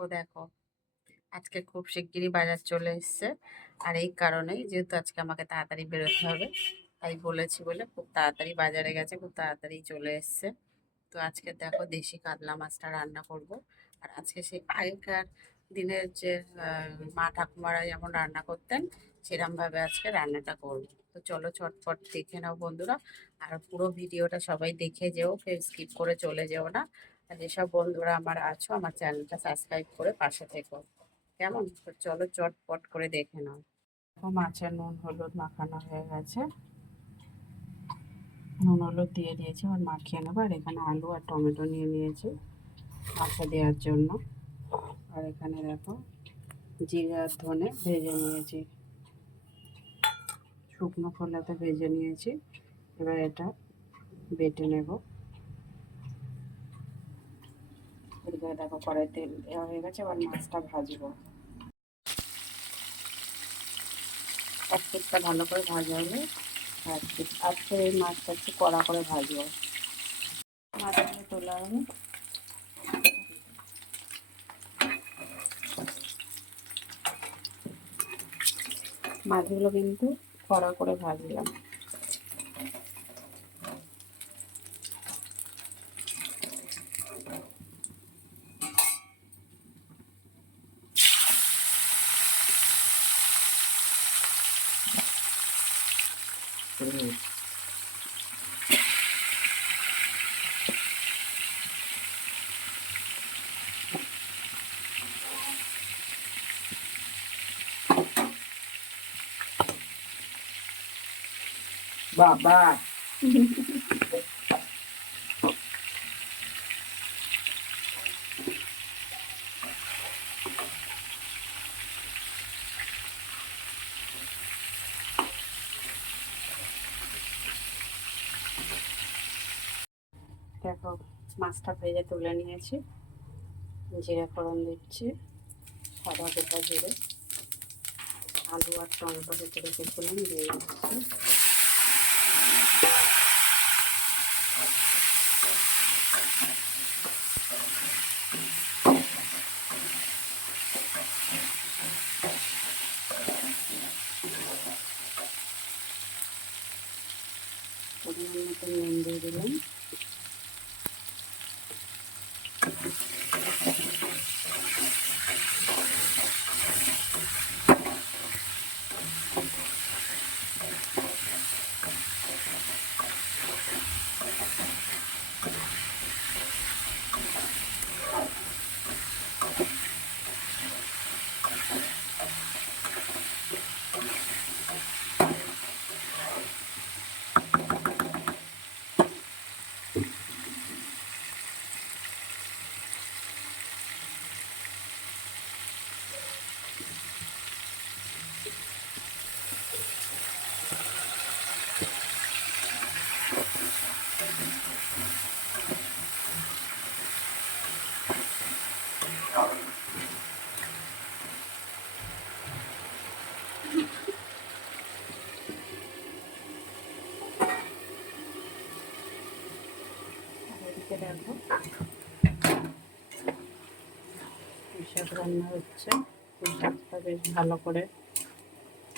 ও দেখো, আজকে খুব শিগগিরই বাজার চলে এসছে। আর এই কারণেই, যেহেতু আজকে আমাকে তাড়াতাড়ি বেরোতে হবে, তাই বলেছি বলে খুব তাড়াতাড়ি বাজারে গেছে, খুব তাড়াতাড়ি চলে এসছে। তো আজকে দেখো দেশি কাতলা মাছটা রান্না করব। আর আজকে সেই আগেকার দিনের যে মা ঠাকুমারা যেমন রান্না করতেন, সেরমভাবে আজকে রান্নাটা করব। তো চলো চটপট দেখে নাও বন্ধুরা। আর পুরো ভিডিওটা সবাই দেখে যেও, ফের স্কিপ করে চলে যেও না। আর যেসব বন্ধুরা আমার আছো, আমার চ্যানেলটা সাবস্ক্রাইব করে পাশে থেকো। কেমন? তো চলো চটপট করে দেখে নাও। দেখো মাছের নুন হলুদ মাখানো হয়ে গেছে। নুন হলুদ দিয়ে দিয়েছি, আর মাখিয়ে নেবো। আর এখানে আলু আর টমেটো নিয়ে নিয়েছি মাছে দেওয়ার জন্য। আর এখানে দেখো জিরে আর ধনে ভেজে নিয়েছি, শুকনো খোলাতে ভেজে নিয়েছি। এবার এটা বেটে নেব। এদিকে দেখো কড়াই তেল দেওয়া হয়ে গেছে, এবার মাছটা ভাজবো। এক পিঠটা ভালো করে ভাজা হলে আর আজকে এই মাছটা একটু কড়া করে ভাজবো। মাছগুলো তোলা হবে। মাছগুলো কিন্তু কড়া করে ভাজলাম। বাবা দেখো মাছটা ভেজে তুলে নিয়েছি। জিরে ফোড়ন দিচ্ছি, সাদা গোটা জিরে, আলু আর টমেটো কেটে রেখেছিলাম দিয়ে দিচ্ছি। পরিমাণ মতো নুন দিয়ে দিলাম। এদিকে দেখো পুঁই শাক রান্না হচ্ছে। পুঁই শাকটা বেশ ভালো করে,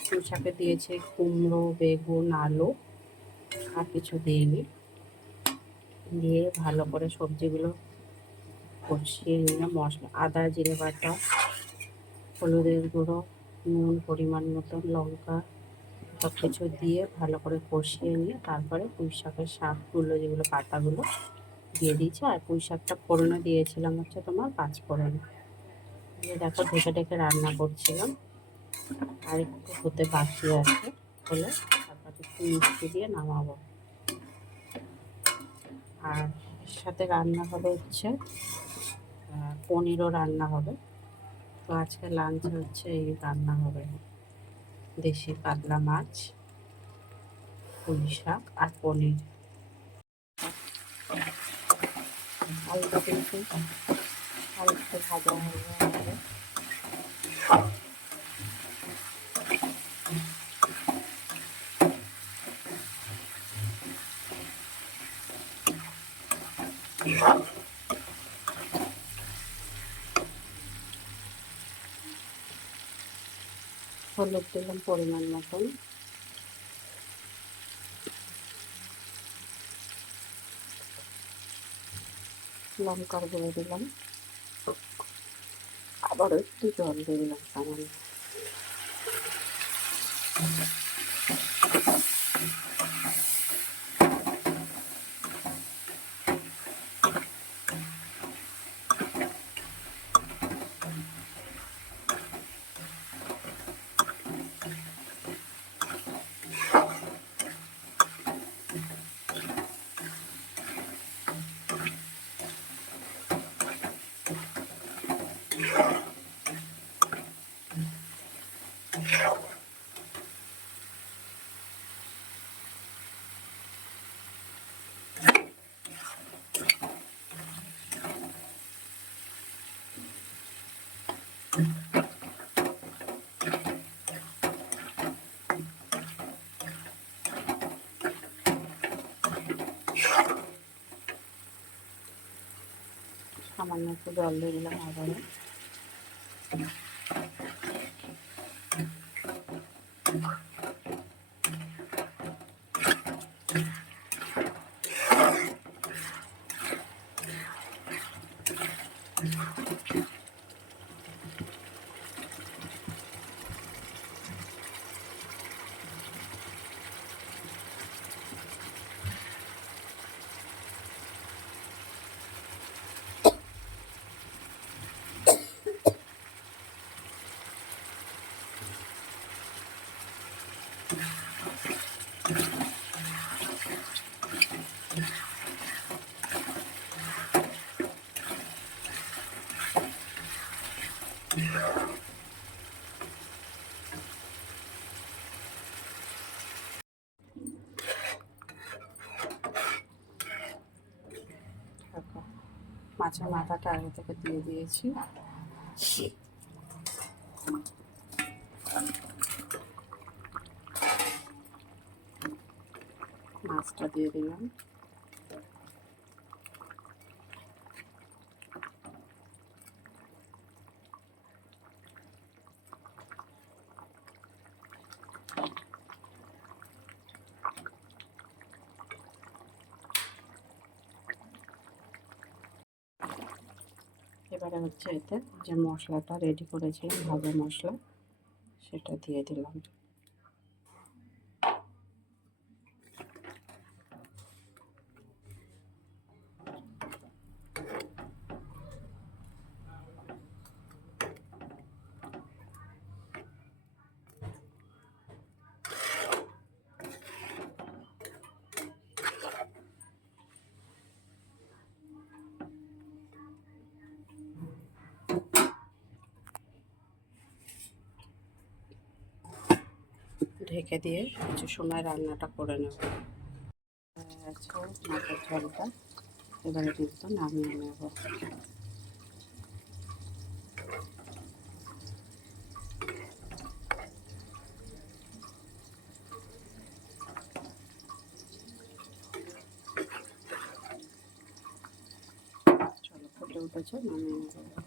পুঁই শাকে দিয়েছে কুমড়ো, বেগুন, আলু, আর কিছু দিইনি। দিয়ে ভালো করে সবজিগুলো কষিয়ে নিলাম। মশলা আদা জিরে বাটা, হলুদের গুঁড়ো, নুন পরিমাণ মতো, লঙ্কা, সব কিছু দিয়ে ভালো করে কষিয়ে নিয়ে তারপরে পুঁই শাকের শাকগুলো, যেগুলো পাতাগুলো দিয়ে দিয়েছি। আর পুঁই শাকটা ফোড়নে দিয়েছিলাম হচ্ছে তোমার 5 ফোড়ন দিয়ে। দেখো ঢেকে ঢেকে রান্না করছিলাম। আর একটু হতে বাকি আছে, হলে তারপরে একটু মিষ্টি দিয়ে নামাবো। আর এর সাথে রান্না হবে হচ্ছে পনিরও রান্না হবে। তো আজকে লাঞ্চে হচ্ছে এই রান্না হবে, দেশি কাতলা মাছ, পুঁই শাক আর পনির। আলুটা কিন্তু আলুটা ভাজা হয়ে যাবে। হলুদ দিলাম পরিমাণ মতন, লঙ্কার গুঁড়ো দিলাম, আবারও একটু জল দিয়ে দিলাম সামান্য। সামান্য একটু জল দিয়ে দিলাম আবারও। মাছের মাথাটা আগে থেকে দিয়ে দিয়েছি, মাছটা দিয়ে দিলাম। এবারে হচ্ছে এতে যে মশলাটা রেডি করেছিলাম ভাজা মশলা, সেটা দিয়ে দিলাম। ঢেকে দিয়ে কিছু সময় রান্নাটা করে নেব। আচ্ছা, মাছের ঝোলটা এবারে কিন্তু নামিয়ে নেব। চলো, ফুটে উঠেছে, নামিয়ে নেব।